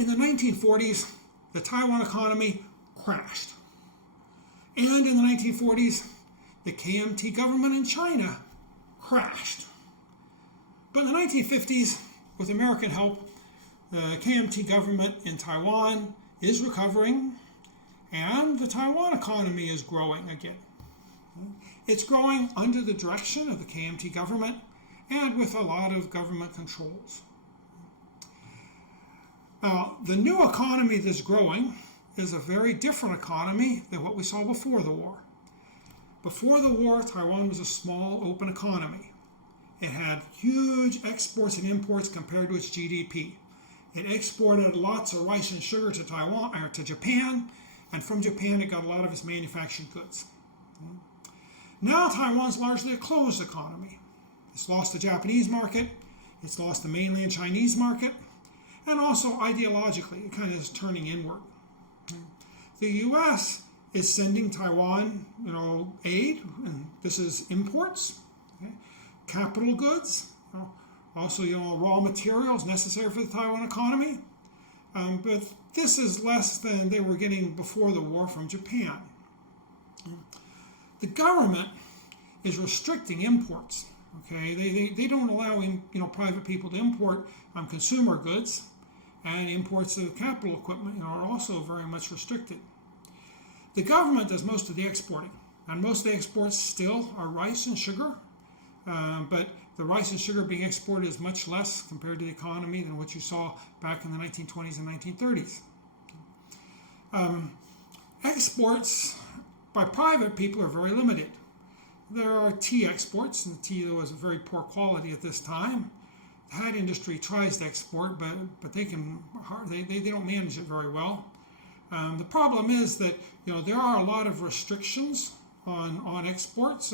In the 1940s, the Taiwan economy crashed. And in the 1940s, the KMT government in China crashed. But in the 1950s, with American help, the KMT government in Taiwan is recovering, and the Taiwan economy is growing again. It's growing under the direction of the KMT government and with a lot of government controls. Now, the new economy that's growing is a very different economy than what we saw before the war. Before the war, Taiwan was a small, open economy. It had huge exports and imports compared to its GDP. It exported lots of rice and sugar to Taiwan or to Japan, and from Japan it got a lot of its manufactured goods. Now Taiwan's largely a closed economy. It's lost the Japanese market, it's lost the mainland Chinese market, and also ideologically it kind of is turning inward. The U.S. is sending Taiwan, aid, and this is imports, capital goods, also raw materials necessary for the Taiwan economy. But this is less than they were getting before the war from Japan. The government is restricting imports. They don't allow private people to import consumer goods, and imports of capital equipment are also very much restricted. The government does most of the exporting, and most of the exports still are rice and sugar, but the rice and sugar being exported is much less compared to the economy than what you saw back in the 1920s and 1930s. Exports by private people are very limited. There are tea exports, and the tea was of very poor quality at this time. The hat industry tries to export, but they don't manage it very well. The problem is that there are a lot of restrictions on exports,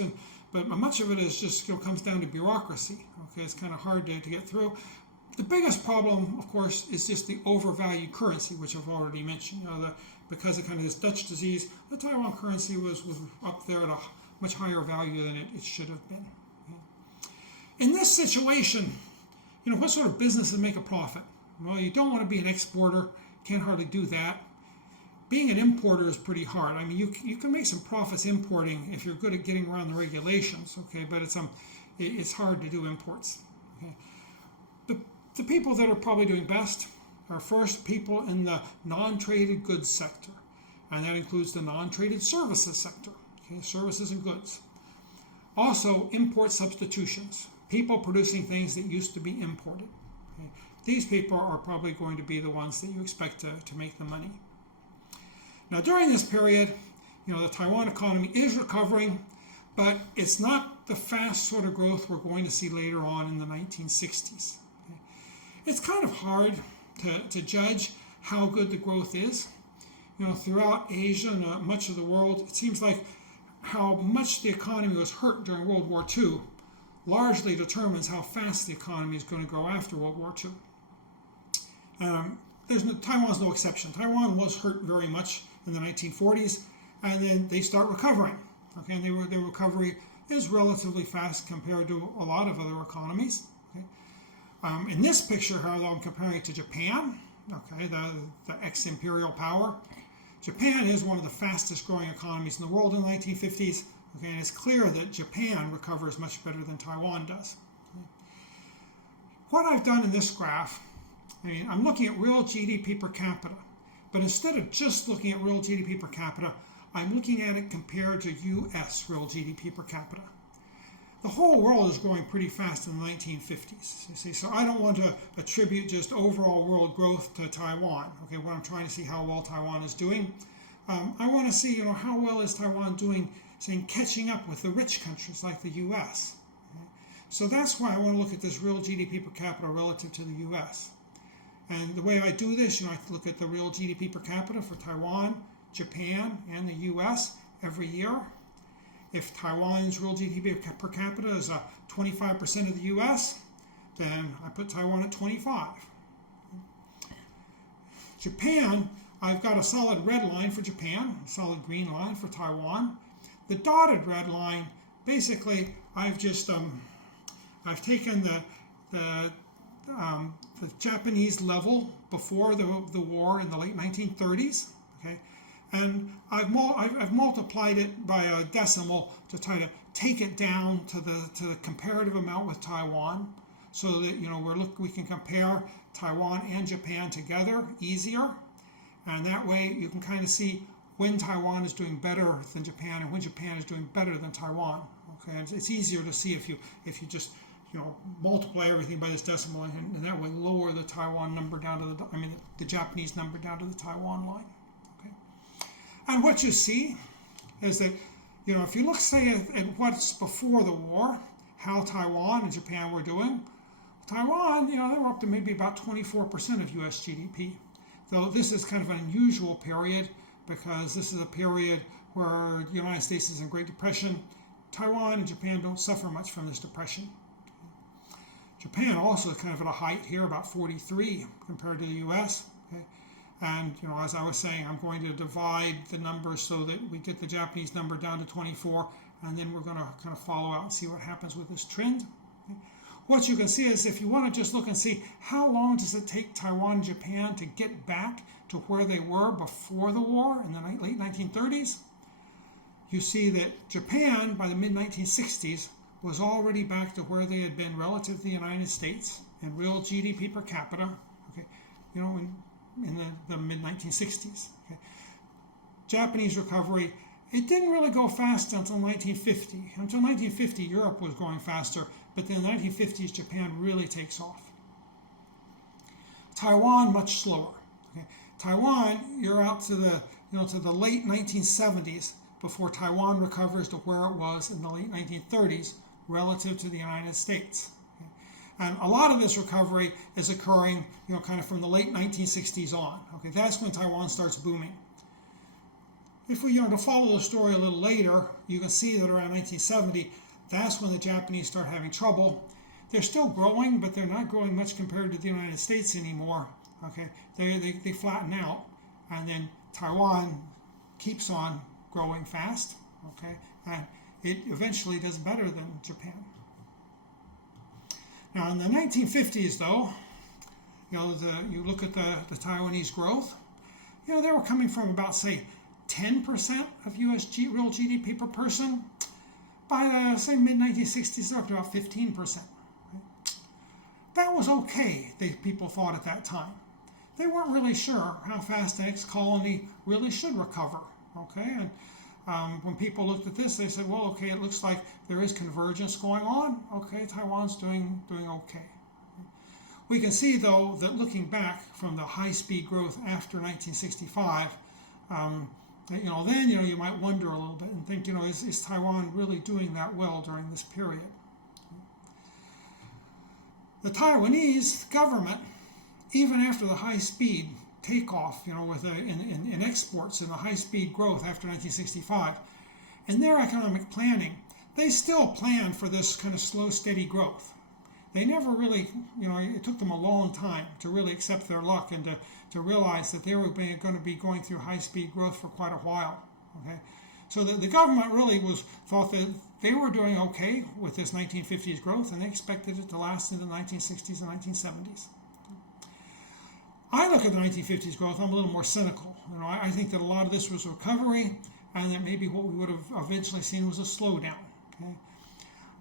but much of it is just comes down to bureaucracy. It's kind of hard to get through. The biggest problem, of course, is just the overvalued currency, which I've already mentioned. Because of kind of this Dutch disease, the Taiwan currency was up there at a much higher value than it should have been. In this situation, what sort of businesses make a profit? Well, you don't want to be an exporter. Can't hardly do that. Being an importer is pretty hard. I mean, you can make some profits importing if you're good at getting around the regulations, but it's hard to do imports. The people that are probably doing best are first people in the non-traded goods sector, and that includes the non-traded services sector, services and goods. Also, import substitutions, people producing things that used to be imported. These people are probably going to be the ones that you expect to make the money. Now, during this period, the Taiwan economy is recovering, but it's not the fast sort of growth we're going to see later on in the 1960s. It's kind of hard to judge how good the growth is. Throughout Asia and much of the world, it seems like how much the economy was hurt during World War II largely determines how fast the economy is going to grow after World War II. Taiwan's no exception. Taiwan was hurt very much in the 1940s, and then they start recovering. And their recovery is relatively fast compared to a lot of other economies. In this picture, however, I'm comparing it to Japan, the ex-imperial power. Japan is one of the fastest growing economies in the world in the 1950s, and it's clear that Japan recovers much better than Taiwan does. What I've done in this graph, I'm looking at real GDP per capita, but instead of just looking at real GDP per capita, I'm looking at it compared to U.S. real GDP per capita. The whole world is growing pretty fast in the 1950s, you see, so I don't want to attribute just overall world growth to Taiwan. When I'm trying to see how well Taiwan is doing, I want to see, how well is Taiwan doing, catching up with the rich countries like the U.S. So that's why I want to look at this real GDP per capita relative to the U.S. And the way I do this, I look at the real GDP per capita for Taiwan, Japan, and the U.S. every year. If Taiwan's real GDP per capita is 25% of the U.S., then I put Taiwan at 25. Japan, I've got a solid red line for Japan, a solid green line for Taiwan. The dotted red line, basically, I've taken the the Japanese level before the war in the late 1930s. Okay, and I've multiplied it by a decimal to try to take it down to the comparative amount with Taiwan, so that we can compare Taiwan and Japan together easier, and that way you can kind of see when Taiwan is doing better than Japan and when Japan is doing better than Taiwan. Okay, it's easier to see if you just multiply everything by this decimal, and that way lower the Taiwan number down to the Japanese number down to the Taiwan line. Okay, and what you see is that if you look, say, at what's before the war, how Taiwan and Japan were doing. Taiwan, they were up to maybe about 24% of U.S. GDP. Though this is kind of an unusual period because this is a period where the United States is in Great Depression. Taiwan and Japan don't suffer much from this depression. Japan also is kind of at a height here, about 43 compared to the U.S. Okay? And as I was saying, I'm going to divide the numbers so that we get the Japanese number down to 24, and then we're going to kind of follow out and see what happens with this trend. Okay? What you can see is, if you want to just look and see how long does it take Taiwan and Japan to get back to where they were before the war in the late 1930s, you see that Japan, by the mid-1960s, was already back to where they had been relative to the United States in real GDP per capita, okay, in the mid-1960s. Okay. Japanese recovery, it didn't really go fast until 1950. Until 1950, Europe was going faster, but then in the 1950s, Japan really takes off. Taiwan, much slower. Okay. Taiwan, you're out to the late 1970s before Taiwan recovers to where it was in the late 1930s relative to the United States. Okay. And a lot of this recovery is occurring, kind of from the late 1960s on. Okay, that's when Taiwan starts booming. If we, to follow the story a little later, you can see that around 1970, that's when the Japanese start having trouble. They're still growing, but they're not growing much compared to the United States anymore. Okay, they flatten out, and then Taiwan keeps on growing fast. Okay, and it eventually does better than Japan. Now, in the 1950s, though, you look at the Taiwanese growth. They were coming from about, say, 10% of U.S. real GDP per person. By the, say, mid-1960s, they're up to about 15%. That was okay, people thought at that time. They weren't really sure how fast the next colony really should recover. Okay, and when people looked at this, they said, well, okay, it looks like there is convergence going on. Okay, Taiwan's doing okay. We can see, though, that looking back from the high-speed growth after 1965, then you might wonder a little bit and think, is Taiwan really doing that well during this period? The Taiwanese government, even after the high-speed takeoff, in exports and the high-speed growth after 1965, in their economic planning, they still planned for this kind of slow, steady growth. They never really, it took them a long time to really accept their luck and to realize that they were going to be going through high-speed growth for quite a while. Okay, so the government really thought that they were doing okay with this 1950s growth, and they expected it to last into the 1960s and 1970s. I look at the 1950s growth, I'm a little more cynical. I think that a lot of this was recovery, and that maybe what we would have eventually seen was a slowdown. Okay?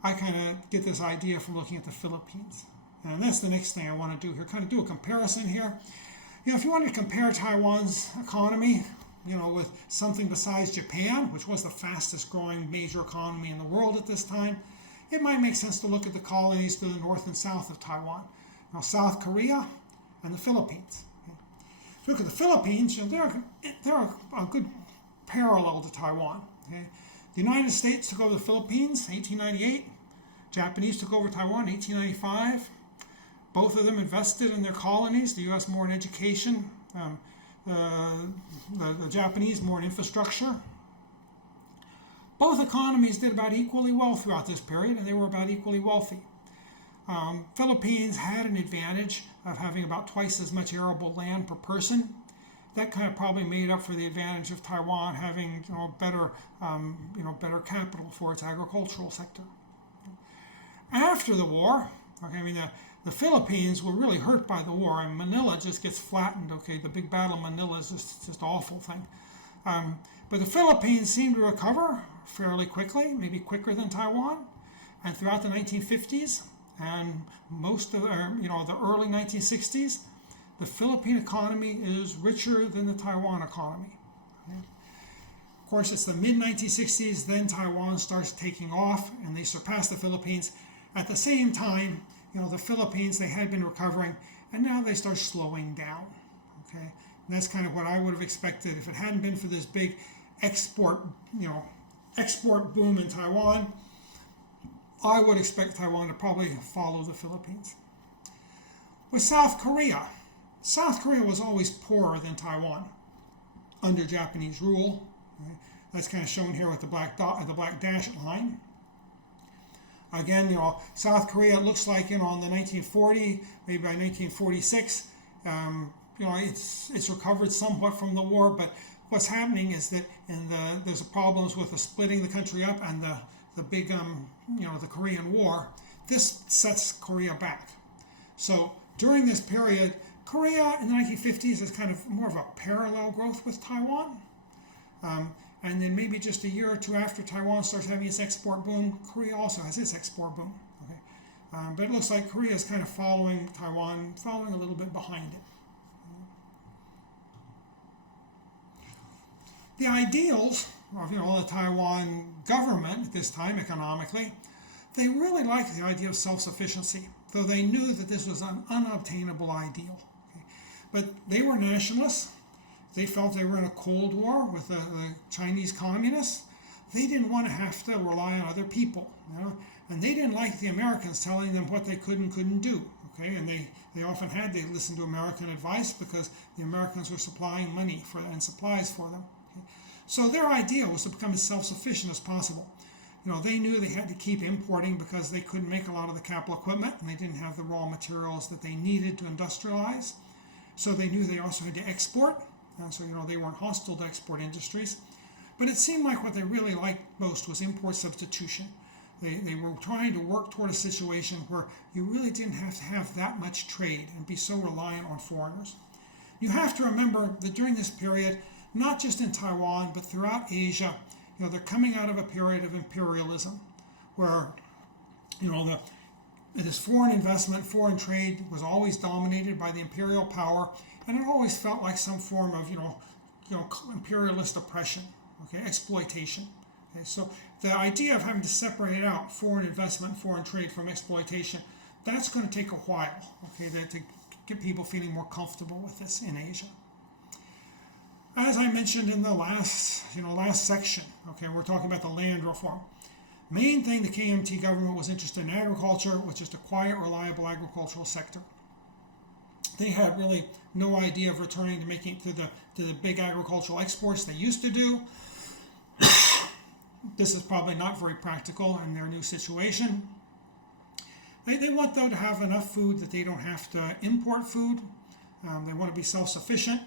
I kind of get this idea from looking at the Philippines. And that's the next thing I want to do here, kind of do a comparison here. If you wanted to compare Taiwan's economy, with something besides Japan, which was the fastest growing major economy in the world at this time, it might make sense to look at the colonies to the north and south of Taiwan. South Korea and the Philippines. If you look at the Philippines, they're a good parallel to Taiwan. Okay? The United States took over the Philippines in 1898. Japanese took over Taiwan in 1895. Both of them invested in their colonies, the U.S. more in education, the Japanese more in infrastructure. Both economies did about equally well throughout this period, and they were about equally wealthy. Philippines had an advantage of having about twice as much arable land per person. That kind of probably made up for the advantage of Taiwan having better capital for its agricultural sector. After the war, The Philippines were really hurt by the war, and Manila just gets flattened. Okay, the big battle of Manila is just an awful thing. But the Philippines seemed to recover fairly quickly, maybe quicker than Taiwan. And throughout the 1950s and most of the early 1960s, the Philippine economy is richer than the Taiwan economy. Okay? Of course, it's the mid-1960s, then Taiwan starts taking off, and they surpass the Philippines. At the same time, the Philippines, they had been recovering, and now they start slowing down. Okay, and that's kind of what I would have expected if it hadn't been for this big export boom in Taiwan. I would expect Taiwan to probably follow the Philippines. With South Korea was always poorer than Taiwan under Japanese rule. Okay? That's kind of shown here with the black dashed line. Again, South Korea, it looks like, in the 1940, maybe by 1946, it's recovered somewhat from the war, but what's happening is that there's problems with the splitting the country up and the big, the Korean War. This sets Korea back. So during this period, Korea in the 1950s is kind of more of a parallel growth with Taiwan. And then maybe just a year or two after Taiwan starts having its export boom, Korea also has its export boom. Okay? But it looks like Korea is kind of following Taiwan, following a little bit behind it. The ideals of the Taiwan government at this time economically, they really liked the idea of self-sufficiency, though they knew that this was an unobtainable ideal. Okay? But they were nationalists. They felt they were in a Cold War with the Chinese communists. They didn't want to have to rely on other people, and they didn't like the Americans telling them what they could and couldn't do. Okay, and they often had to listen to American advice because the Americans were supplying money and supplies for them. Okay? So their idea was to become as self-sufficient as possible. They knew they had to keep importing because they couldn't make a lot of the capital equipment, and they didn't have the raw materials that they needed to industrialize. So they knew they also had to export. And so, they weren't hostile to export industries. But it seemed like what they really liked most was import substitution. They were trying to work toward a situation where you really didn't have to have that much trade and be so reliant on foreigners. You have to remember that during this period, not just in Taiwan, but throughout Asia, they're coming out of a period of imperialism where, this foreign investment, foreign trade was always dominated by the imperial power, and it always felt like some form of, imperialist oppression, okay, exploitation. Okay, so the idea of having to separate out foreign investment, foreign trade from exploitation, that's going to take a while, okay, to get people feeling more comfortable with this in Asia. As I mentioned in the last section, okay, we're talking about the land reform. Main thing the KMT government was interested in agriculture, which is a quiet, reliable agricultural sector. They had really no idea of returning to making to the big agricultural exports they used to do. This is probably not very practical in their new situation. They want, though, to have enough food that they don't have to import food. They want to be self-sufficient.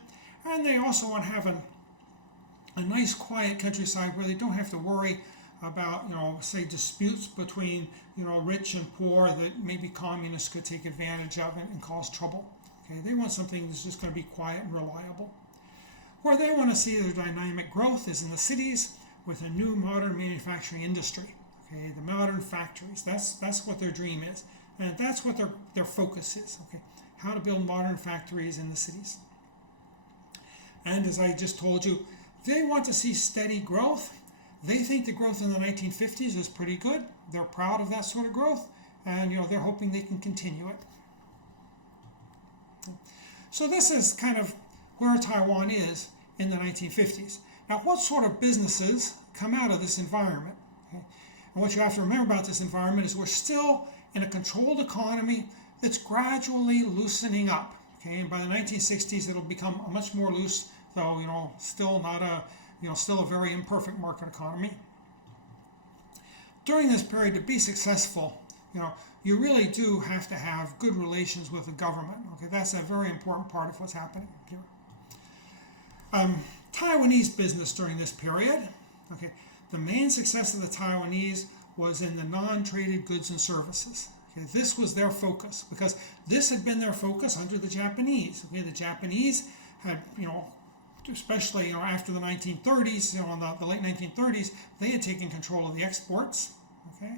And they also want to have a nice, quiet countryside where they don't have to worry about, say, disputes between, rich and poor that maybe communists could take advantage of and cause trouble. Okay, they want something that's just going to be quiet and reliable. Where they want to see their dynamic growth is in the cities with a new modern manufacturing industry. Okay, the modern factories. That's what their dream is, and that's what their focus is. Okay, how to build modern factories in the cities. And as I just told you, they want to see steady growth. They think the growth in the 1950s is pretty good. They're proud of that sort of growth, and they're hoping they can continue it. So this is kind of where Taiwan is in the 1950s. Now, what sort of businesses come out of this environment? Okay? And what you have to remember about this environment is we're still in a controlled economy that's gradually loosening up. Okay, and by the 1960s, it'll become much more loose, though still not a still a very imperfect market economy. During this period, to be successful, you really do have to have good relations with the government. Okay, that's a very important part of what's happening here. Taiwanese business during this period. Okay, the main success of the Taiwanese was in the non-traded goods and services. Okay, this was their focus because this had been their focus under the Japanese. Okay, the Japanese had, especially after the 1930s, in the late 1930s, they had taken control of the exports. Okay,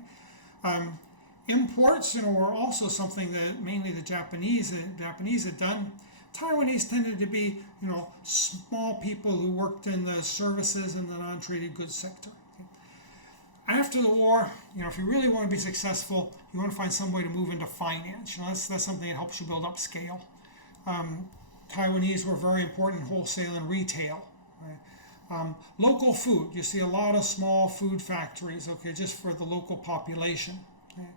imports, were also something that mainly the Japanese had done. Taiwanese tended to be, small people who worked in the services and the non-traded goods sector. Okay. After the war, if you really want to be successful, you want to find some way to move into finance. That's something that helps you build up scale. Taiwanese were very important in wholesale and retail. Right? Local food, you see a lot of small food factories, okay, just for the local population. Okay?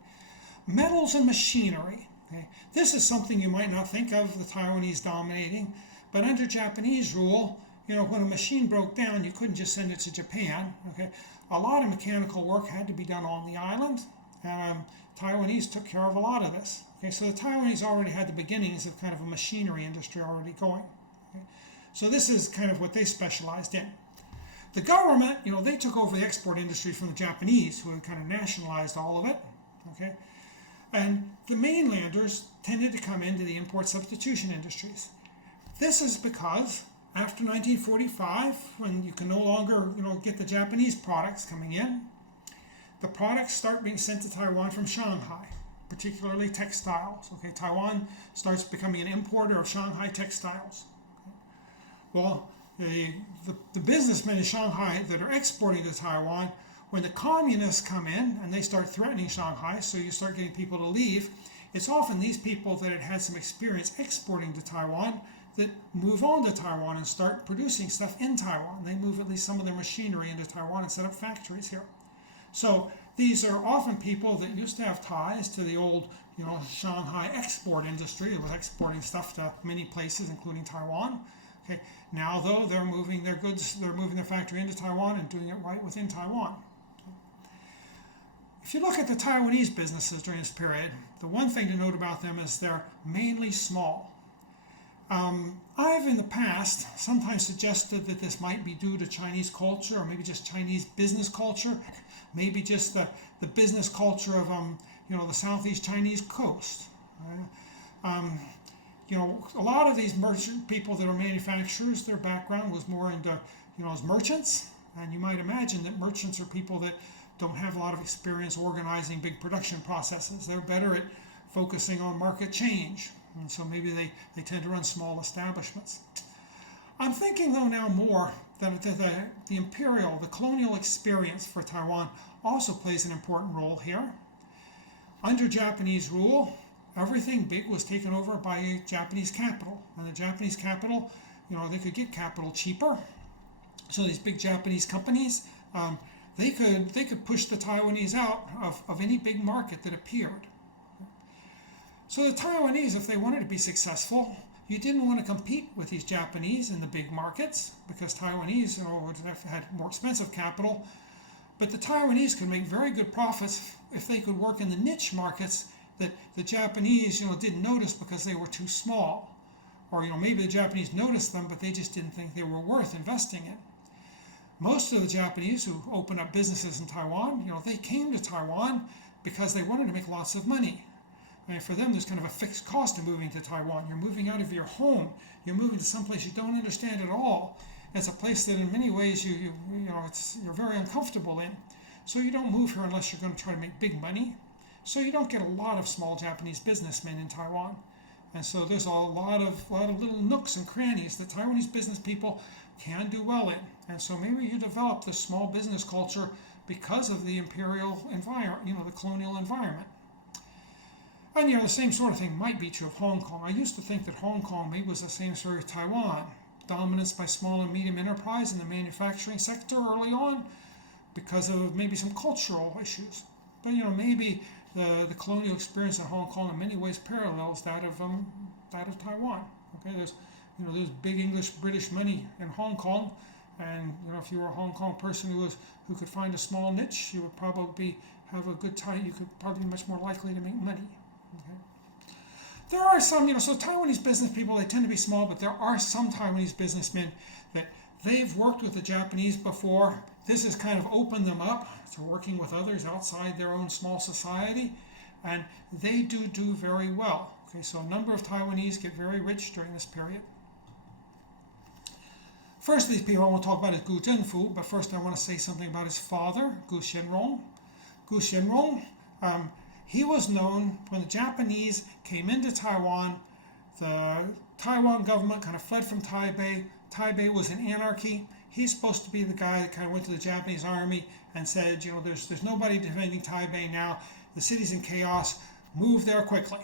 Metals and machinery. Okay? This is something you might not think of, the Taiwanese dominating, but under Japanese rule, when a machine broke down, you couldn't just send it to Japan. Okay? A lot of mechanical work had to be done on the island, and Taiwanese took care of a lot of this. Okay? So the Taiwanese already had the beginnings of kind of a machinery industry already going. Okay? So this is kind of what they specialized in. The government, they took over the export industry from the Japanese, who had kind of nationalized all of it. Okay? And the mainlanders tended to come into the import substitution industries. This is because after 1945, when you can no longer, get the Japanese products coming in, the products start being sent to Taiwan from Shanghai, particularly textiles. Okay, Taiwan starts becoming an importer of Shanghai textiles. Okay. Well, the businessmen in Shanghai that are exporting to Taiwan, when the communists come in and they start threatening Shanghai, so you start getting people to leave, it's often these people that had some experience exporting to Taiwan that move on to Taiwan and start producing stuff in Taiwan. They move at least some of their machinery into Taiwan and set up factories here. So these are often people that used to have ties to the old, Shanghai export industry. It was exporting stuff to many places, including Taiwan. Okay. Now, though, they're moving their goods, they're moving their factory into Taiwan and doing it right within Taiwan. If you look at the Taiwanese businesses during this period, the one thing to note about them is they're mainly small. I've in the past sometimes suggested that this might be due to Chinese culture, or maybe just Chinese business culture, maybe just the business culture of the Southeast Chinese coast. A lot of these merchant people that are manufacturers, their background was more into as merchants, and you might imagine that merchants are people that don't have a lot of experience organizing big production processes. They're better at focusing on market change. And so maybe they tend to run small establishments. I'm thinking, though, now more that the imperial, the colonial experience for Taiwan also plays an important role here. Under Japanese rule, everything big was taken over by a Japanese capital. And the Japanese capital, they could get capital cheaper. So these big Japanese companies, they could push the Taiwanese out of any big market that appeared. So the Taiwanese, if they wanted to be successful, you didn't want to compete with these Japanese in the big markets because Taiwanese, had more expensive capital. But the Taiwanese could make very good profits if they could work in the niche markets that the Japanese, didn't notice because they were too small. Or, maybe the Japanese noticed them, but they just didn't think they were worth investing in. Most of the Japanese who opened up businesses in Taiwan, they came to Taiwan because they wanted to make lots of money. For them, there's kind of a fixed cost of moving to Taiwan. You're moving out of your home. You're moving to some place you don't understand at all. It's a place that in many ways you're very uncomfortable in. So you don't move here unless you're going to try to make big money. So you don't get a lot of small Japanese businessmen in Taiwan. And so there's a lot of little nooks and crannies that Taiwanese business people can do well in. And so maybe you develop this small business culture because of the imperial environment, the colonial environment. And the same sort of thing might be true of Hong Kong. I used to think that Hong Kong maybe was the same sort of Taiwan. Dominance by small and medium enterprise in the manufacturing sector early on because of maybe some cultural issues. But maybe the colonial experience in Hong Kong in many ways parallels that of Taiwan. Okay, there's big English British money in Hong Kong, and if you were a Hong Kong person who could find a small niche, you would probably have a good time. You could probably be much more likely to make money. Okay. There are some, so Taiwanese business people, they tend to be small, but there are some Taiwanese businessmen that they've worked with the Japanese before. This has kind of opened them up to working with others outside their own small society. and they do very well. Okay, so a number of Taiwanese get very rich during this period. First of these people I want to talk about is Gu Zhenfu, but first I want to say something about his father, Gu Xianrong. Gu Xianrong, he was known when the Japanese came into Taiwan. The Taiwan government kind of fled from Taipei. Taipei was in anarchy. He's supposed to be the guy that kind of went to the Japanese army and said, you know, there's nobody defending Taipei now. The city's in chaos. Move there quickly.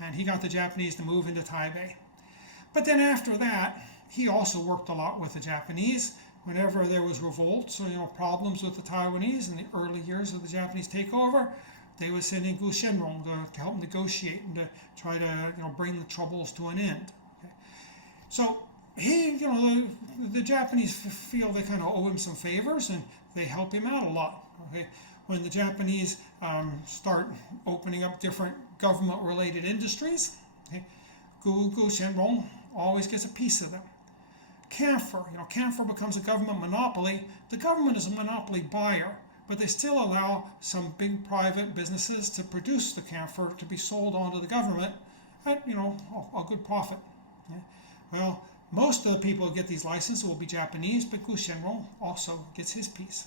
And he got the Japanese to move into Taipei. But then after that, he also worked a lot with the Japanese whenever there was revolts or problems with the Taiwanese in the early years of the Japanese takeover. They would send in Gu Xianrong to help negotiate and to try to bring the troubles to an end. Okay. So he, the Japanese feel they kind of owe him some favors and they help him out a lot. Okay. When the Japanese start opening up different government-related industries, okay, Gu Xianrong always gets a piece of them. Camphor, camphor becomes a government monopoly. The government is a monopoly buyer, but they still allow some big private businesses to produce the camphor to be sold on to the government at, a good profit. Okay. Well, most of the people who get these licenses will be Japanese, but Gu Xianrong also gets his piece.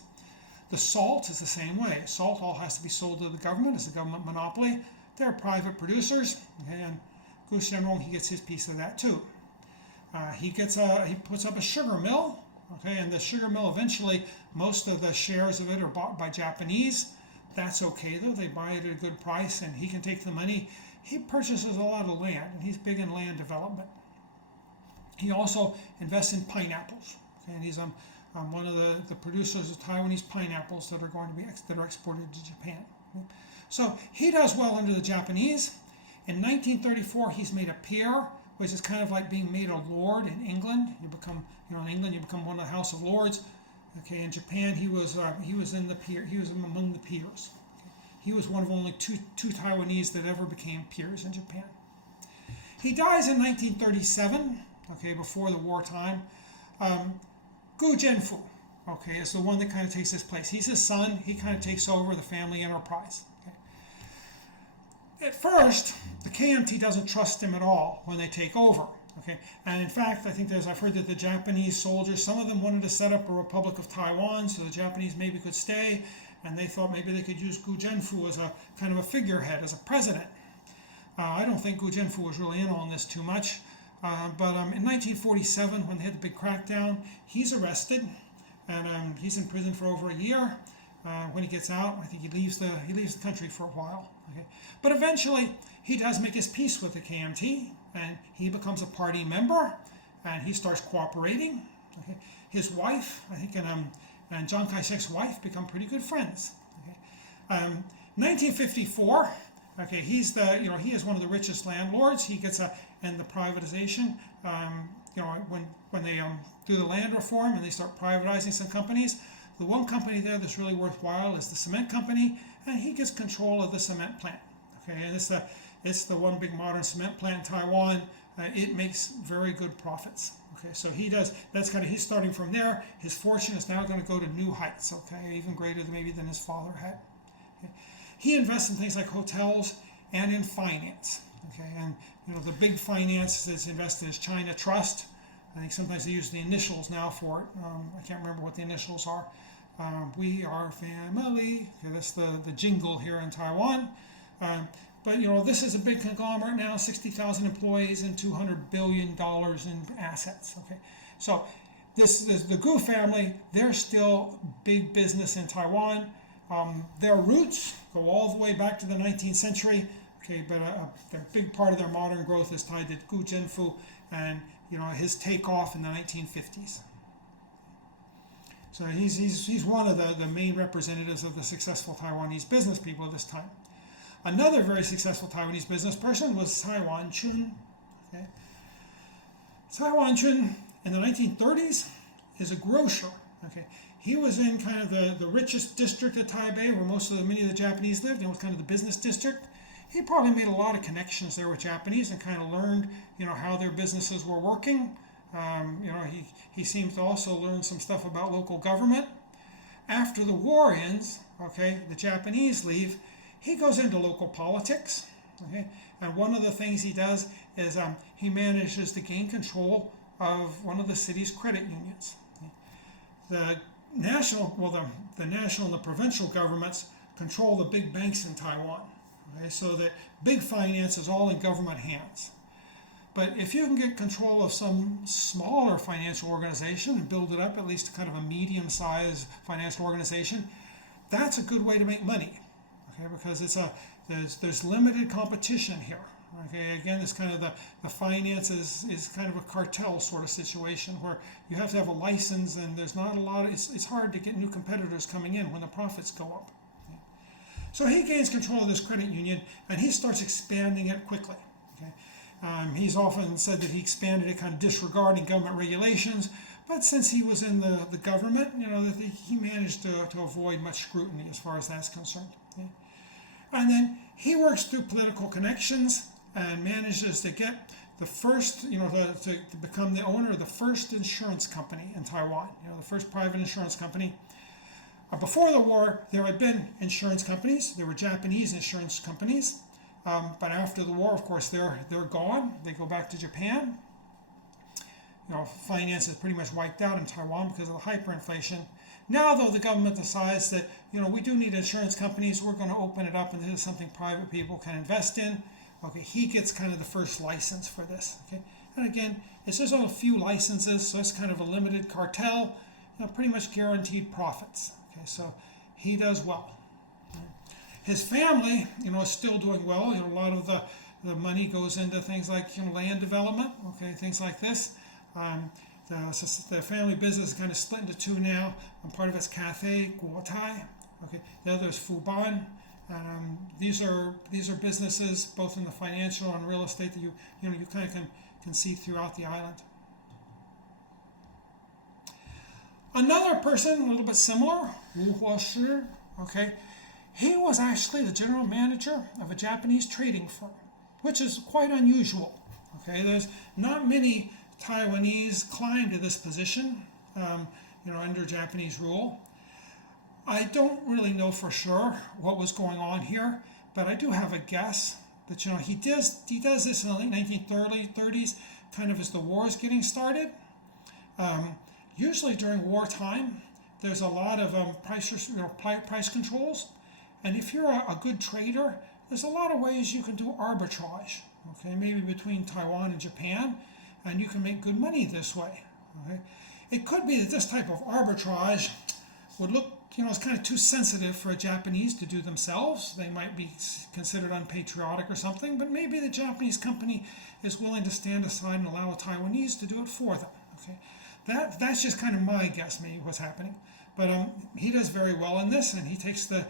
The salt is the same way. Salt all has to be sold to the government. It's a government monopoly. They're private producers, okay, and Gu Xianrong, he gets his piece of that too. He puts up a sugar mill, okay, and the sugar mill eventually, most of the shares of it are bought by Japanese. That's okay though, they buy it at a good price and he can take the money. He purchases a lot of land and he's big in land development. He also invests in pineapples, okay, and he's one of the producers of Taiwanese pineapples that are exported to Japan. Okay. So he does well under the Japanese. In 1934, he's made a peer, which is kind of like being made a lord in England. You become, in England, you become one of the House of Lords. Okay, in Japan, he was in the peer. He was among the peers. Okay. He was one of only two Taiwanese that ever became peers in Japan. He dies in 1937. Okay, before the wartime. Gu Zhenfu, okay, is the one that kind of takes his place. He's his son. He kind of takes over the family enterprise. Okay. At first, the KMT doesn't trust him at all when they take over. Okay, and in fact, I've heard that the Japanese soldiers, some of them wanted to set up a Republic of Taiwan so the Japanese maybe could stay, and they thought maybe they could use Gu Zhenfu as a kind of a figurehead, as a president. I don't think Gu Zhenfu was really in on this too much. But in 1947, when they had the big crackdown, he's arrested, and he's in prison for over a year. When he gets out, I think he leaves the country for a while. Okay. But eventually, he does make his peace with the KMT, and he becomes a party member, and he starts cooperating. Okay. His wife, and Chiang Kai-shek's wife become pretty good friends. Okay. 1954. Okay, he is one of the richest landlords. He gets and the privatization, when they do the land reform and they start privatizing some companies, the one company there that's really worthwhile is the cement company, and he gets control of the cement plant. Okay, and it's the one big modern cement plant in Taiwan. It makes very good profits. Okay, so he's starting from there. His fortune is now going to go to new heights. Okay, even greater than his father had. Okay. He invests in things like hotels and in finance. Okay, and the big finance that's invested is China Trust. I think sometimes they use the initials now for it. I can't remember what the initials are. We are family. Okay, that's the jingle here in Taiwan. But this is a big conglomerate now, 60,000 employees and $200 billion in assets. Okay, so the Gu family, they're still big business in Taiwan. Their roots go all the way back to the 19th century. Okay, but a big part of their modern growth is tied to Gu Zhenfu and his takeoff in the 1950s. So he's one of the main representatives of the successful Taiwanese business people of this time. Another very successful Taiwanese business person was Taiwan Chun. Okay. Taiwan Chun in the 1930s is a grocer. Okay. He was in kind of the richest district of Taipei, where many of the Japanese lived. It was kind of the business district. He probably made a lot of connections there with Japanese and kind of learned, how their businesses were working. He seems to also learn some stuff about local government. After the war ends, okay, the Japanese leave. he goes into local politics. Okay, and one of the things he does is he manages to gain control of one of the city's credit unions. The national, the national and the provincial governments control the big banks in Taiwan. Okay, so that big finance is all in government hands. But if you can get control of some smaller financial organization and build it up at least to kind of a medium-sized financial organization, that's a good way to make money. Okay, because there's limited competition here. Okay, again, it's kind of the finance is kind of a cartel sort of situation where you have to have a license, and there's not a lot of, it's hard to get new competitors coming in when the profits go up. Okay. So he gains control of this credit union, and he starts expanding it quickly. Okay. He's often said that he expanded it kind of disregarding government regulations, but since he was in the government, that he managed to avoid much scrutiny as far as that's concerned. Okay. And then he works through political connections and manages to get the first, to become the owner of the first insurance company in Taiwan, the first private insurance company. Before the war, there had been insurance companies. There were Japanese insurance companies. But after the war, of course, they're gone. They go back to Japan. Finance is pretty much wiped out in Taiwan because of the hyperinflation. Now, though, the government decides that, we do need insurance companies. We're going to open it up, and this is something private people can invest in. Okay, he gets kind of the first license for this. Okay, and again, it's just on a few licenses, so it's kind of a limited cartel, pretty much guaranteed profits. Okay, so he does well. His family, is still doing well. A lot of the money goes into things like land development. Okay, things like this. The family business is kind of split into two now. Part of it's Cathay Guotai. Okay, the other is Fuban. These are businesses both in the financial and real estate that you kind of can see throughout the island. Another person, a little bit similar, Wu Huoshi. Okay. He was actually the general manager of a Japanese trading firm, which is quite unusual. Okay, there's not many Taiwanese climb to this position, under Japanese rule. I don't really know for sure what was going on here, but I do have a guess that he does this in the late 1930s, kind of as the war is getting started. Usually during wartime, there's a lot of price controls. And if you're a good trader, there's a lot of ways you can do arbitrage, okay, maybe between Taiwan and Japan, and you can make good money this way. Okay? It could be that this type of arbitrage would look, it's kind of too sensitive for a Japanese to do themselves. They might be considered unpatriotic or something, but maybe the Japanese company is willing to stand aside and allow the Taiwanese to do it for them. Okay? That's just kind of my guess, maybe what's happening. But he does very well in this, and he takes the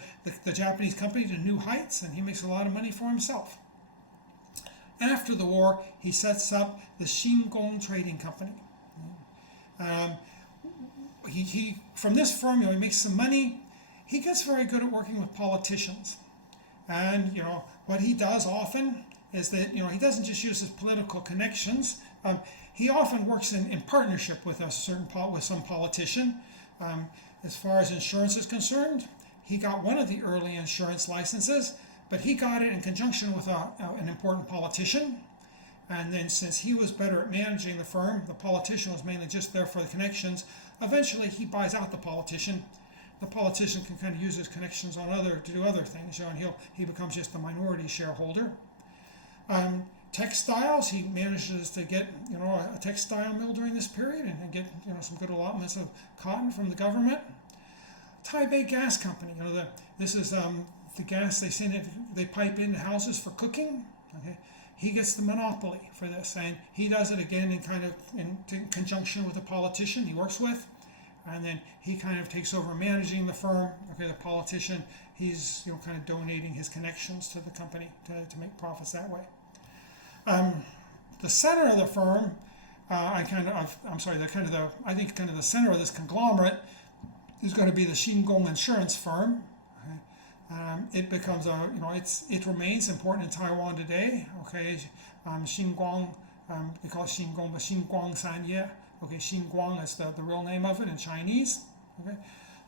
Japanese company to new heights, and he makes a lot of money for himself. After the war, he sets up the Shingong Trading Company. He from this firm, he makes some money. He gets very good at working with politicians, and what he does often is that he doesn't just use his political connections. He often works in partnership with some politician. As far as insurance is concerned, he got one of the early insurance licenses, but he got it in conjunction with an important politician. And then since he was better at managing the firm, the politician was mainly just there for the connections. Eventually, he buys out the politician. The politician can kind of use his connections to do other things, and he becomes just a minority shareholder. Textiles, he manages to get a textile mill during this period and get some good allotments of cotton from the government. Taipei Gas Company, this is the gas they pipe into houses for cooking. Okay, he gets the monopoly for this, and he does it again in conjunction with a politician he works with, and then he kind of takes over managing the firm. Okay, the politician, he's kind of donating his connections to the company to make profits that way. The center of the firm, I think the center of this conglomerate is going to be the Shingong Insurance Firm. Okay. It becomes it remains important in Taiwan today. Okay, Xinguang, they call it Xingong, but Xinguang Sanye. Okay, Xinguang is the real name of it in Chinese. Okay,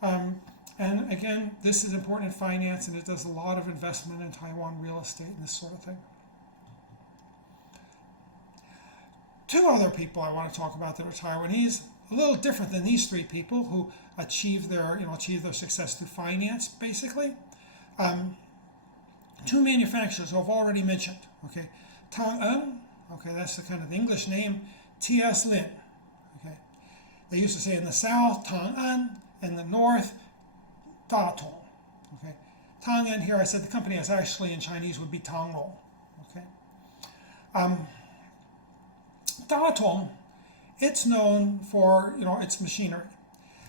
And again, this is important in finance, and it does a lot of investment in Taiwan real estate and this sort of thing. Two other people I want to talk about that are Taiwanese, a little different than these three people who achieved their success through finance, basically. Two manufacturers who I've already mentioned. Okay, Tang En. Okay, that's the kind of the English name. T.S. Lin. Okay, they used to say in the south Tang En, in the north Da Tong. Okay, Tang En here I said the company is actually in Chinese would be Tang Rong. Okay. Da Tong, it's known for its machinery.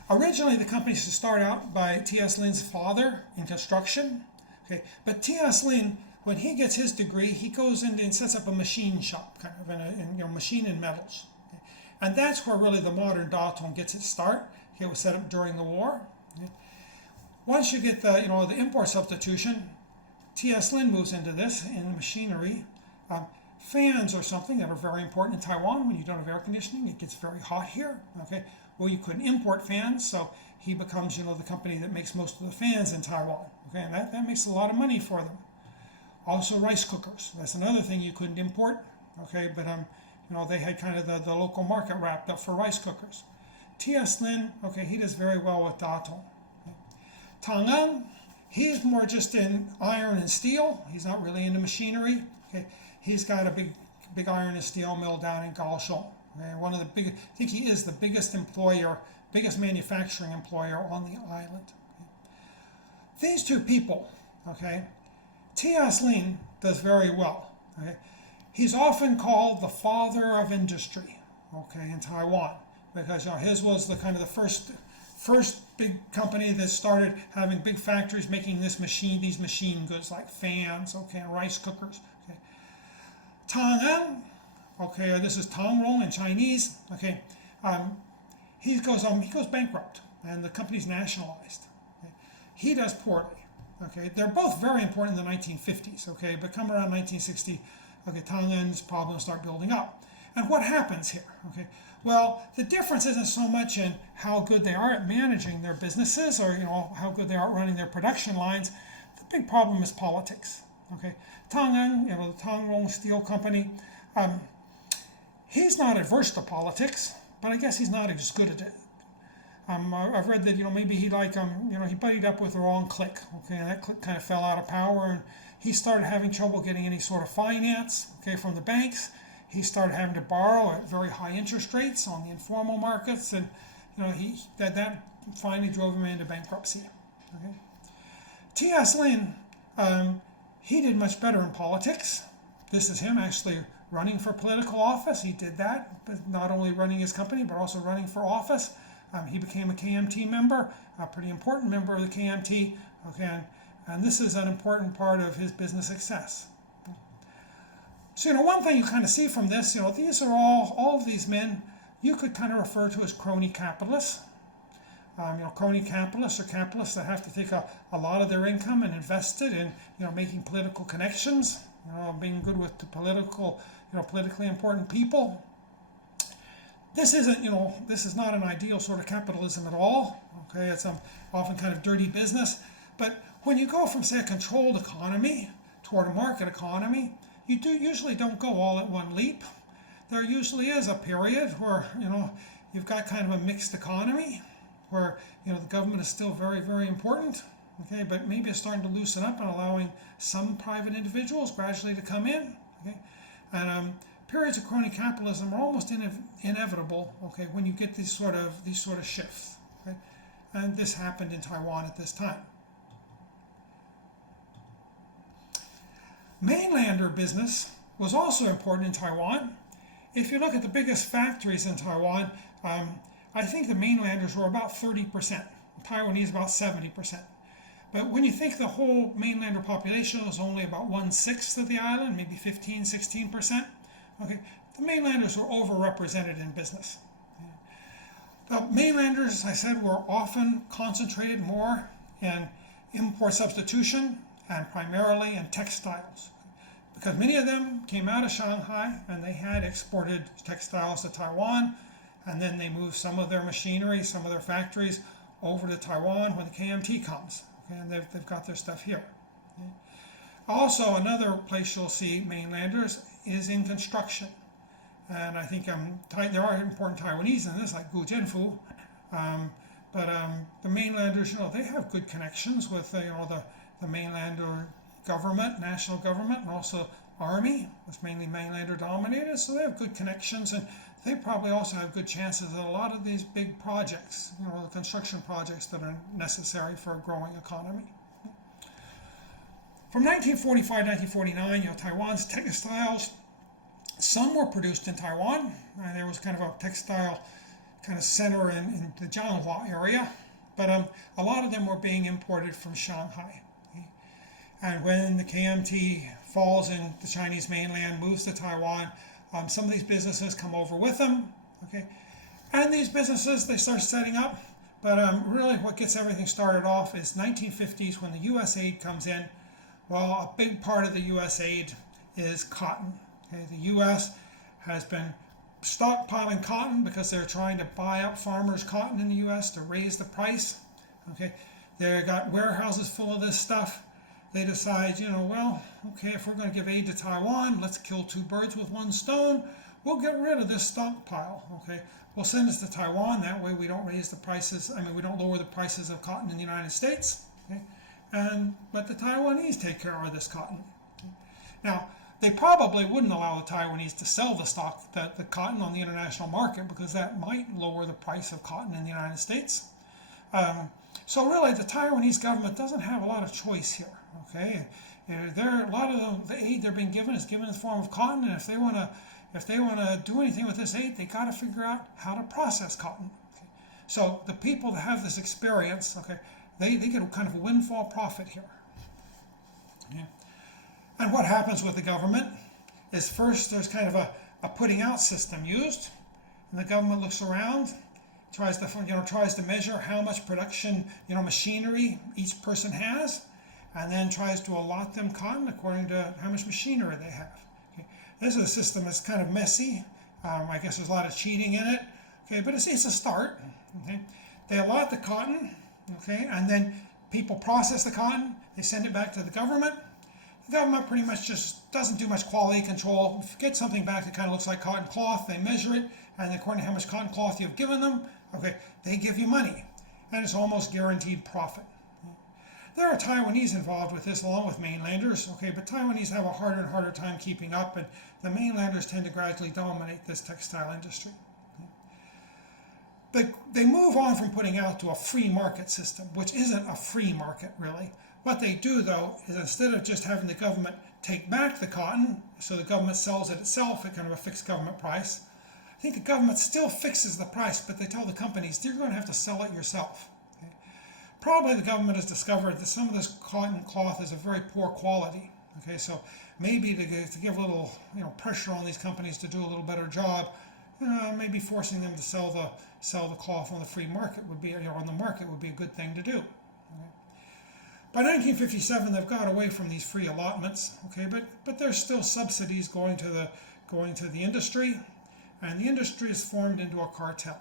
Originally, the company used to start out by T.S. Lin's father in construction. Okay, but T.S. Lin, when he gets his degree, he goes in and sets up a machine shop, kind of, in machine and metals. Okay. And that's where really the modern Da Tong gets its start. Okay, it was set up during the war. Okay. Once you get the the import substitution, T.S. Lin moves into this in the machinery. Fans or something that are very important in Taiwan. When you don't have air conditioning, it gets very hot here. Okay, well you couldn't import fans, so he becomes the company that makes most of the fans in Taiwan. Okay, and that makes a lot of money for them. Also rice cookers. That's another thing you couldn't import. Okay, but they had kind of the local market wrapped up for rice cookers. T.S. Lin, okay, he does very well with Da Tong. Okay. Tang En, he's more just in iron and steel. He's not really into machinery. Okay. He's got a big iron and steel mill down in Kaohsiung. Okay, I think he is the biggest employer, biggest manufacturing employer on the island. Okay. These two people, okay, T.S. Lin does very well. Okay. He's often called the father of industry, okay, in Taiwan, because his was the kind of the first big company that started having big factories making these machine goods like fans, okay, and rice cookers. Okay. Tang En, okay, this is Tang Rong in Chinese. Okay, he goes bankrupt, and the company's nationalized. Okay. He does poorly. Okay, they're both very important in the 1950s. Okay, but come around 1960, okay, Tang En's problems start building up. And what happens here? Okay, well, the difference isn't so much in how good they are at managing their businesses or how good they are at running their production lines. The big problem is politics. Okay, Tang En, the Tang Rong Steel Company, he's not adverse to politics, but I guess he's not as good at it. I've read that maybe he he buddied up with the wrong clique. Okay, and that clique kind of fell out of power, and he started having trouble getting any sort of finance. Okay, from the banks. He started having to borrow at very high interest rates on the informal markets, and that finally drove him into bankruptcy. Okay, T.S. Lin. He did much better in politics. This is him actually running for political office. He did that, but not only running his company, but also running for office. He became a KMT member, a pretty important member of the KMT. Okay, and this is an important part of his business success. So, one thing you kind of see from this, these are all of these men you could kind of refer to as crony capitalists. Crony capitalists are capitalists that have to take a lot of their income and invest it in, making political connections, being good with the politically important people. This isn't, this is not an ideal sort of capitalism at all. Okay, it's often kind of dirty business. But when you go from, say, a controlled economy toward a market economy, you usually don't go all at one leap. There usually is a period where, you've got kind of a mixed economy, where the government is still very, very important, okay, but maybe it's starting to loosen up and allowing some private individuals gradually to come in, okay, and periods of crony capitalism are almost inevitable, okay, when you get these sort of shifts, okay, and this happened in Taiwan at this time. Mainlander business was also important in Taiwan. If you look at the biggest factories in Taiwan, I think the mainlanders were about 30%, Taiwanese about 70%. But when you think the whole mainlander population was only about 1/6 of the island, maybe 15-16%, okay, the mainlanders were overrepresented in business. The mainlanders, as I said, were often concentrated more in import substitution and primarily in textiles, because many of them came out of Shanghai and they had exported textiles to Taiwan. And then they moved some of their machinery, some of their factories over to Taiwan when the KMT comes. Okay, and they've got their stuff here. Okay. Also, another place you'll see mainlanders is in construction. And I think there are important Taiwanese in this, like Gu Jianfu. But the mainlanders, they have good connections with the mainlander government, national government, and also army. It's mainly mainlander dominated, so they have good connections, and they probably also have good chances at a lot of these big projects, the construction projects that are necessary for a growing economy. From 1945 to 1949, Taiwan's textiles, some were produced in Taiwan. There was kind of a textile kind of center in the Jianghua area, but a lot of them were being imported from Shanghai. Okay? And when the KMT falls in the Chinese mainland, moves to Taiwan, some of these businesses come over with them. Okay, and these businesses, they start setting up, but really what gets everything started off is 1950s when the U.S. aid comes in. Well, a big part of the U.S. aid is cotton. Okay, the U.S. has been stockpiling cotton because they're trying to buy up farmers' cotton in the U.S. to raise the price. Okay, they've got warehouses full of this stuff. They decide, well, okay, if we're going to give aid to Taiwan, let's kill two birds with one stone. We'll get rid of this stockpile. Okay, we'll send this to Taiwan. That way, we don't raise the prices. We don't lower the prices of cotton in the United States. Okay, and let the Taiwanese take care of this cotton. Okay? Now, they probably wouldn't allow the Taiwanese to sell the cotton on the international market because that might lower the price of cotton in the United States. So really, the Taiwanese government doesn't have a lot of choice here. Okay, a lot of the aid they're being given is given in the form of cotton, and if they want to do anything with this aid, they got to figure out how to process cotton. Okay? So the people that have this experience, okay, they get a kind of a windfall profit here. Okay? And what happens with the government is first there's kind of a putting out system used, and the government looks around, tries to measure how much production machinery each person has, and then tries to allot them cotton according to how much machinery they have. Okay. This is a system that's kind of messy. I guess there's a lot of cheating in it. Okay, but it's a start. Okay, they allot the cotton. Okay, and then people process the cotton. They send it back to the government. The government pretty much just doesn't do much quality control. If you get something back that kind of looks like cotton cloth, they measure it, and according to how much cotton cloth you've given them, okay, they give you money, and it's almost guaranteed profit. There are Taiwanese involved with this along with mainlanders, okay, but Taiwanese have a harder and harder time keeping up, and the mainlanders tend to gradually dominate this textile industry. But they move on from putting out to a free market system, which isn't a free market really. What they do though is instead of just having the government take back the cotton, so the government sells it itself at kind of a fixed government price, I think the government still fixes the price, but they tell the companies, you're going to have to sell it yourself. Okay? Probably the government has discovered that some of this cotton cloth is of very poor quality. Okay, so maybe to give a little pressure on these companies to do a little better job, maybe forcing them to sell the cloth on the free market would be on the market would be a good thing to do. Okay? By 1957, they've got away from these free allotments. Okay, but there's still subsidies going to the industry, and the industry is formed into a cartel.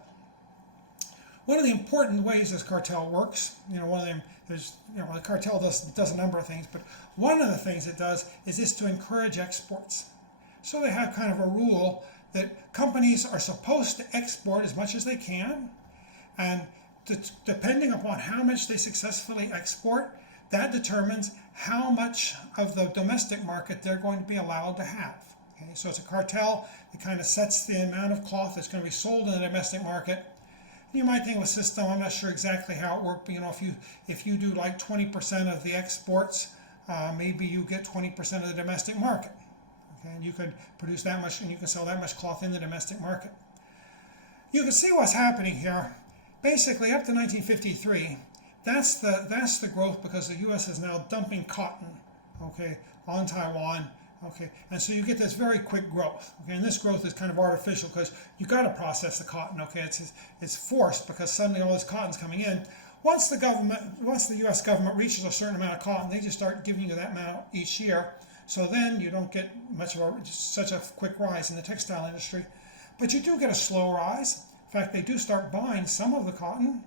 One of the important ways this cartel works, one of them, the cartel does a number of things, but one of the things it does is to encourage exports. So they have kind of a rule that companies are supposed to export as much as they can, and depending upon how much they successfully export, that determines how much of the domestic market they're going to be allowed to have. Okay, so it's a cartel that kind of sets the amount of cloth that's going to be sold in the domestic market. You might think of a system, I'm not sure exactly how it worked, but if you do like 20% of the exports, maybe you get 20% of the domestic market. Okay, and you could produce that much, and you can sell that much cloth in the domestic market. You can see what's happening here. Basically, up to 1953, that's the growth because the U.S. is now dumping cotton, okay, on Taiwan. Okay, and so you get this very quick growth. Okay, and this growth is kind of artificial because you got to process the cotton. Okay, it's forced because suddenly all this cotton's coming in. Once the U.S. government reaches a certain amount of cotton, they just start giving you that amount each year. So then you don't get such a quick rise in the textile industry, but you do get a slow rise. In fact, they do start buying some of the cotton,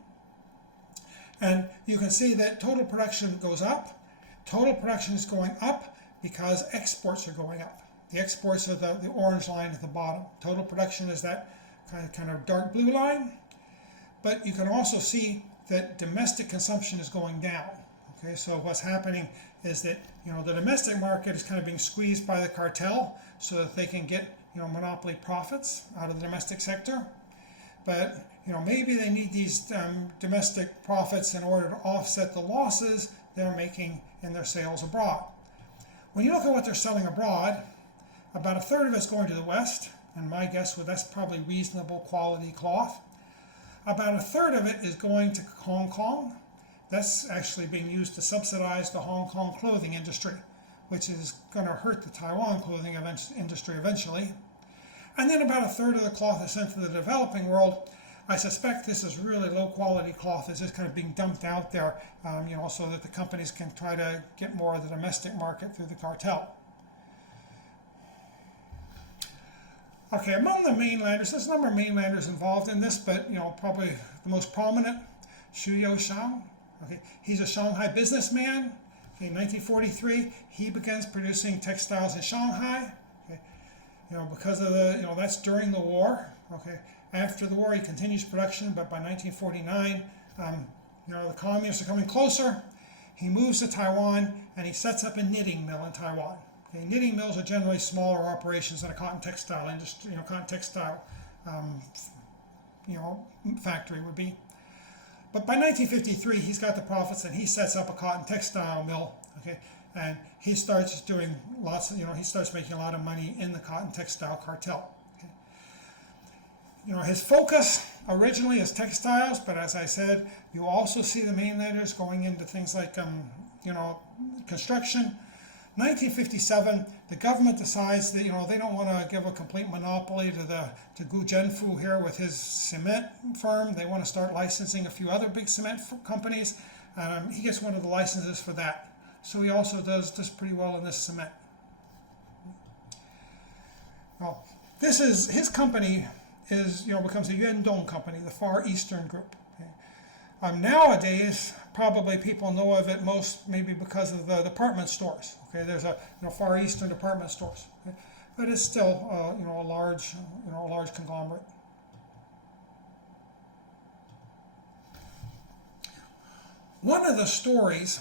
And you can see that total production goes up. Total production is going up because exports are going up. The exports are the orange line at the bottom. Total production is that kind of dark blue line. But you can also see that domestic consumption is going down. Okay, so what's happening is that the domestic market is kind of being squeezed by the cartel so that they can get monopoly profits out of the domestic sector. But maybe they need these domestic profits in order to offset the losses they're making in their sales abroad. When you look at what they're selling abroad, about a third of it's going to the West, and my guess would that's probably reasonable quality cloth. About a third of it is going to Hong Kong. That's actually being used to subsidize the Hong Kong clothing industry, which is going to hurt the Taiwan clothing industry eventually. And then about a third of the cloth is sent to the developing world. I suspect this is really low quality cloth. It's just kind of being dumped out there, so that the companies can try to get more of the domestic market through the cartel. Okay, among the mainlanders, there's a number of mainlanders involved in this, but probably the most prominent, Xu Youshang. Okay, he's a Shanghai businessman. Okay, in 1943, he begins producing textiles in Shanghai. Okay, because of that's during the war. Okay, after the war, he continues production, but by 1949, the communists are coming closer. He moves to Taiwan and he sets up a knitting mill in Taiwan. Okay, knitting mills are generally smaller operations than a cotton textile industry, factory would be. But by 1953, he's got the profits and he sets up a cotton textile mill. Okay, and he starts doing lots of, he starts making a lot of money in the cotton textile cartel. Okay. His focus originally is textiles, but as I said, you also see the mainlanders going into things like, construction. 1957, the government decides that they don't want to give a complete monopoly to Gu Zhenfu here with his cement firm. They want to start licensing a few other big cement companies. He gets one of the licenses for that, so he also does pretty well in this cement. Well, this is his company becomes a Yuandong company, the Far Eastern Group. Okay. Nowadays, probably people know of it most maybe because of the department stores. Okay, there's a Far Eastern department stores, okay? But it's still a large conglomerate. One of the stories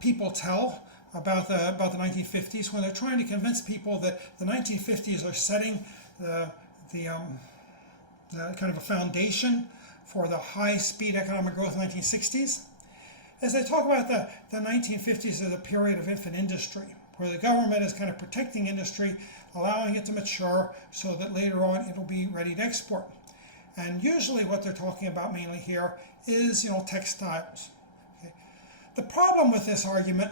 people tell about the 1950s, when they're trying to convince people that the 1950s are setting the kind of a foundation for the high-speed economic growth of the 1960s, as they talk about the 1950s as a period of infant industry, where the government is kind of protecting industry, allowing it to mature so that later on it'll be ready to export. And usually what they're talking about mainly here is textiles. Okay. The problem with this argument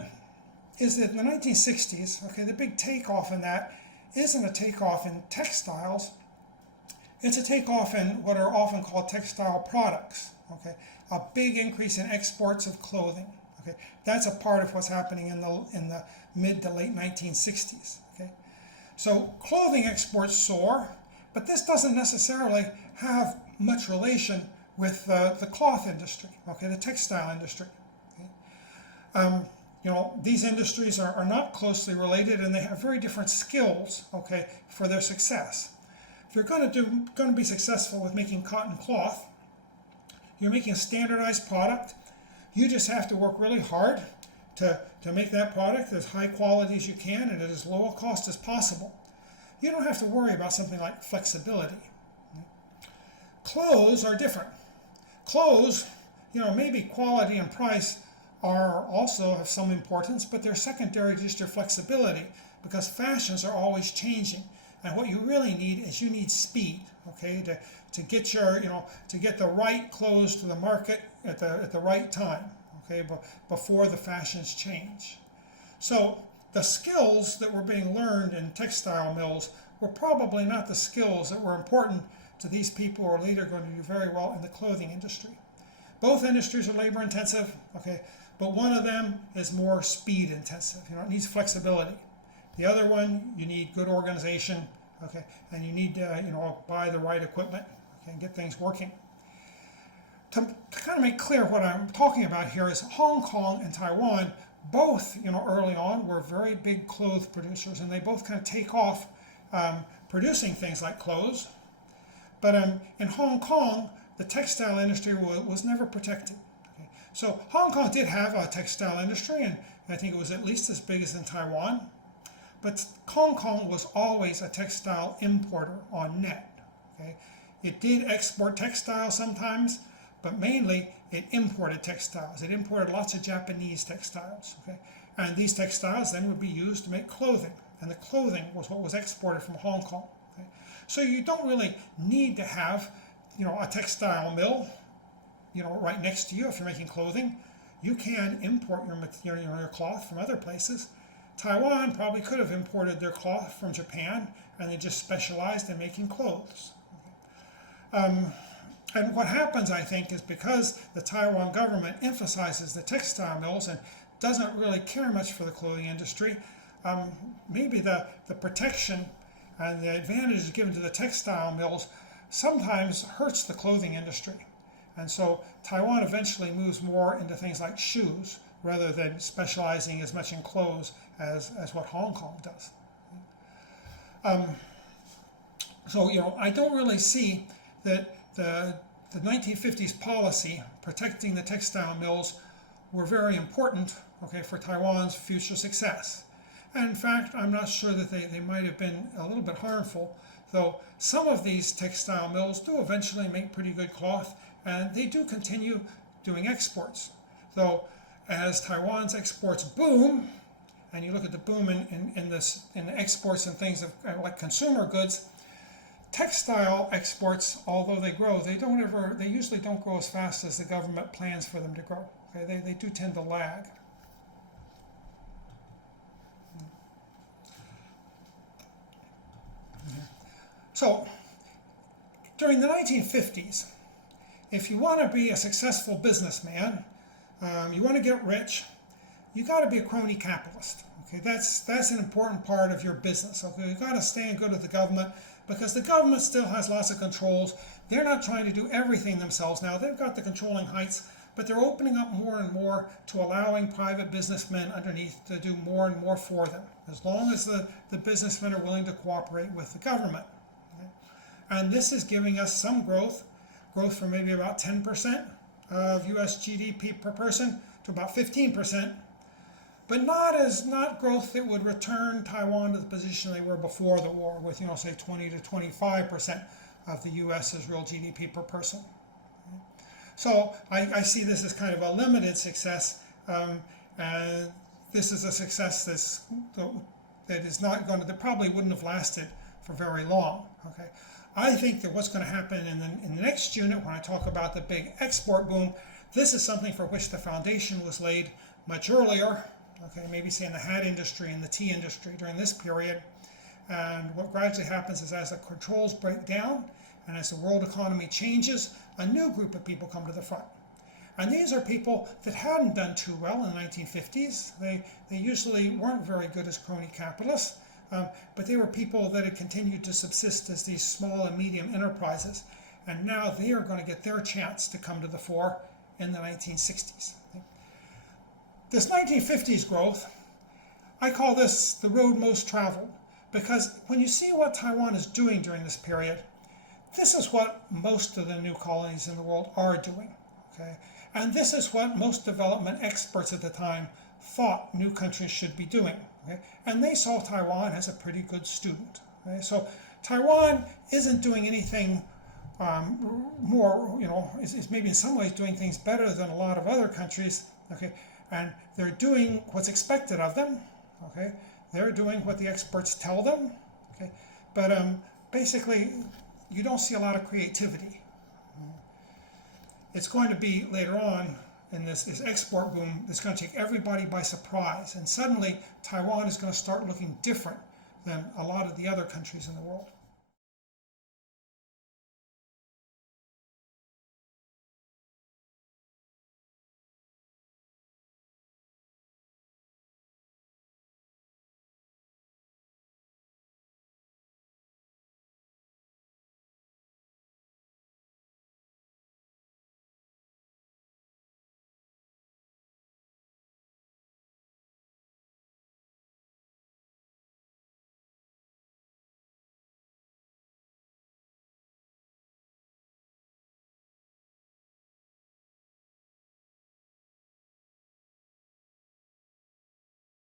is that in the 1960s, okay, the big takeoff in that isn't a takeoff in textiles, it's a takeoff in what are often called textile products. Okay, a big increase in exports of clothing. Okay, that's a part of what's happening in the mid to late 1960s. Okay, so clothing exports soar, but this doesn't necessarily have much relation with the cloth industry. Okay, the textile industry. Okay? These industries are not closely related, and they have very different skills. Okay, for their success. If you're going to be successful with making cotton cloth, you're making a standardized product. You just have to work really hard to make that product as high quality as you can and at as low a cost as possible. You don't have to worry about something like flexibility. Clothes are different. Clothes, maybe quality and price are also have some importance, but they're secondary to just your flexibility, because fashions are always changing. And what you really need is you need speed, okay, to get to get the right clothes to the market at the right time, okay, before the fashions change. So the skills that were being learned in textile mills were probably not the skills that were important to these people who are later going to do very well in the clothing industry. Both industries are labor intensive, okay, but one of them is more speed intensive. It needs flexibility. The other one, you need good organization, okay, and you need to, buy the right equipment, okay, and get things working. to kind of make clear what I'm talking about here is Hong Kong and Taiwan both, early on were very big clothes producers, and they both kind of take off producing things like clothes. But in Hong Kong, the textile industry was never protected. Okay? So Hong Kong did have a textile industry, and I think it was at least as big as in Taiwan. But Hong Kong was always a textile importer on net. Okay? It did export textiles sometimes, but mainly it imported textiles. It imported lots of Japanese textiles. Okay? And these textiles then would be used to make clothing. And the clothing was what was exported from Hong Kong. Okay? So you don't really need to have, a textile mill, right next to you if you're making clothing. You can import your cloth from other places. Taiwan probably could have imported their cloth from Japan, and they just specialized in making clothes. And what happens, I think, is because the Taiwan government emphasizes the textile mills and doesn't really care much for the clothing industry, maybe the protection and the advantages given to the textile mills sometimes hurts the clothing industry. And so Taiwan eventually moves more into things like shoes rather than specializing as much in clothes as what Hong Kong does. So, I don't really see that the 1950s policy protecting the textile mills were very important, okay, for Taiwan's future success. And in fact, I'm not sure that they might have been a little bit harmful, though some of these textile mills do eventually make pretty good cloth, and they do continue doing exports. Though as Taiwan's exports boom, and you look at the boom in the exports and things of like consumer goods, textile exports, although they grow, they usually don't grow as fast as the government plans for them to grow. Okay? They do tend to lag. So, during the 1950s, if you want to be a successful businessman, you want to get rich, you got to be a crony capitalist. Okay, that's an important part of your business. Okay, you got to stand good with the government because the government still has lots of controls. They're not trying to do everything themselves now. They've got the controlling heights, but they're opening up more and more to allowing private businessmen underneath to do more and more for them, as long as the businessmen are willing to cooperate with the government. Okay? And this is giving us some growth from maybe about 10% of US GDP per person to about 15%, but not growth that would return Taiwan to the position they were before the war, with say 20 to 25% of the US's real GDP per person. So I see this as kind of a limited success, and this is a success that probably wouldn't have lasted for very long. Okay, I think that what's going to happen in the next unit, when I talk about the big export boom, this is something for which the foundation was laid much earlier. Okay, maybe say in the hat industry and the tea industry during this period. And what gradually happens is as the controls break down and as the world economy changes, a new group of people come to the front. And these are people that hadn't done too well in the 1950s. They usually weren't very good as crony capitalists, but they were people that had continued to subsist as these small and medium enterprises. And now they are going to get their chance to come to the fore in the 1960s. This 1950s growth, I call this the road most traveled, because when you see what Taiwan is doing during this period, this is what most of the new colonies in the world are doing. Okay? And this is what most development experts at the time thought new countries should be doing. Okay? And they saw Taiwan as a pretty good student. Okay? So Taiwan isn't doing anything more, is maybe in some ways doing things better than a lot of other countries. Okay? And they're doing what's expected of them. Okay? They're doing what the experts tell them. Okay? But basically, you don't see a lot of creativity. It's going to be later on in this export boom that's going to take everybody by surprise. And suddenly, Taiwan is going to start looking different than a lot of the other countries in the world.